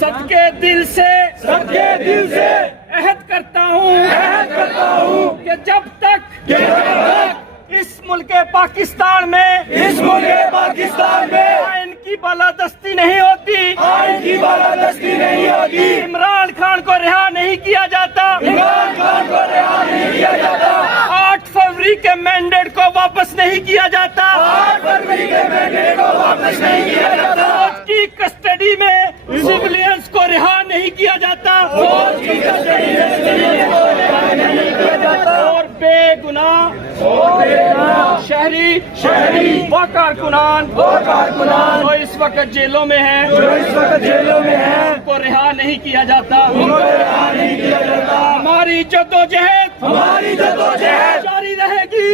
صدقے دل سے عہد کرتا ہوں کہ جب تک اس ملک پاکستان میں آئین کی بالادستی نہیں ہوتی عمران خان کو رہا نہیں کیا جاتا 8 فروری کے مینڈیٹ کو واپس نہیں کیا جاتا فوج کی کسٹڈی میں سویلینز کو رہا نہیں کیا جاتا اور بے گناہ شہری و کارکنان جو اس وقت جیلوں میں ہیں ان کو رہا نہیں کیا جاتا ہماری جدوجہد جاری رہے گی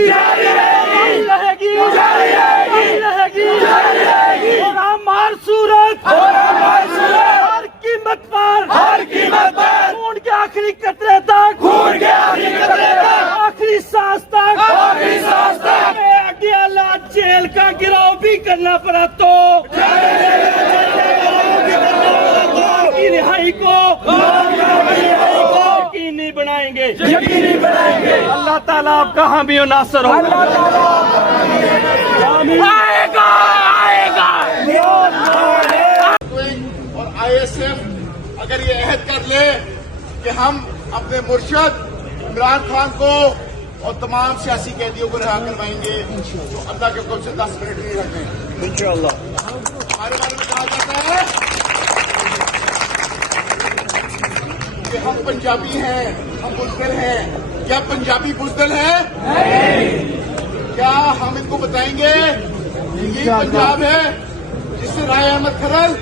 اور ہم ہر صورت ہر قیمت پر خون کے آخری قطرے تک آخری سانس تک اڈیالہ جیل کا گراؤ بھی کرنا پڑا تو کی رہائی کو یقینی بنائیں گے اللہ تعالیٰ آپ کا حامی و ناصر ہو آئے گا اور ISF اگر یہ عہد کر لے کہ ہم اپنے مرشد عمران خان کو اور تمام سیاسی قیدیوں کو رہا کروائیں گے تو اللہ کے حکم سے 10 منٹ نہیں رکھیں انشاءاللہ ہمارے بارے میں کہا جاتا ہے کہ ہم پنجابی ہیں ہم بزدل ہیں کیا پنجابی بزدل ہیں کیا ہم ان کو بتائیں گے کہ یہی پنجاب ہے جس سے رائے احمد کھرل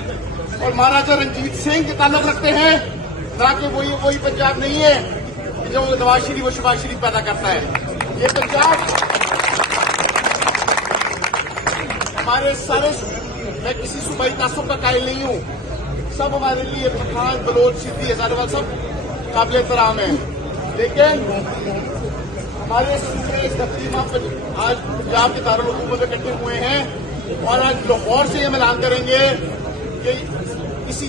اور مہاراجا رنجیت سنگھ کے تعلق رکھتے ہیں نہ کہ وہی پنجاب نہیں ہے جو نواز شریف و شہباز شریف پیدا کرتا ہے یہ پنجاب ہمارے سارے میں کسی صوبائی تعصب کا قائل نہیں ہوں سب ہمارے لیے پٹھان بلوچ سندھی ہزارے سب قابل احترام ہیں لیکن ہمارے صوبے اس تقریبا آج پنجاب کے دارالحکومت میں اکٹھے ہوئے ہیں اور آج لاہور سے یہ اعلان کریں گے کہ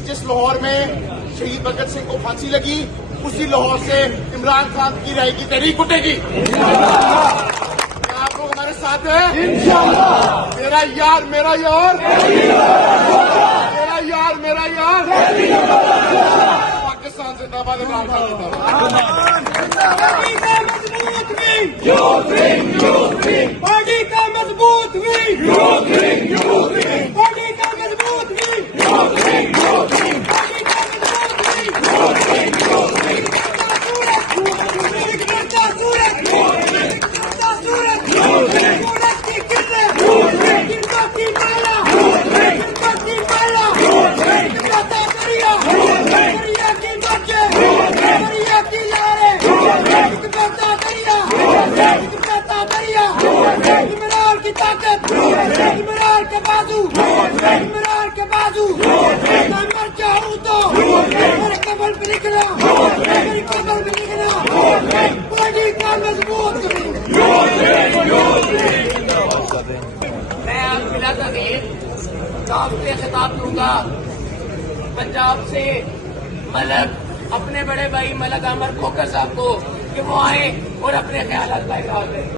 جس لاہور میں شہید بھگت سنگھ کو پھانسی لگی اسی لاہور سے عمران خان کی رائے کی تحریک اٹھے گی کیا آپ لوگ ہمارے ساتھ ہیں میرا یار پاکستان زندہ باد عمران خان زندہ پارٹی کا مضبوط میں آپ ضلع کام سے خطاب دوں گا پنجاب سے ملک اپنے بڑے بھائی ملک عامر کھوکھر صاحب کو کہ وہ آئیں اور اپنے خیالات کا اظہار کریں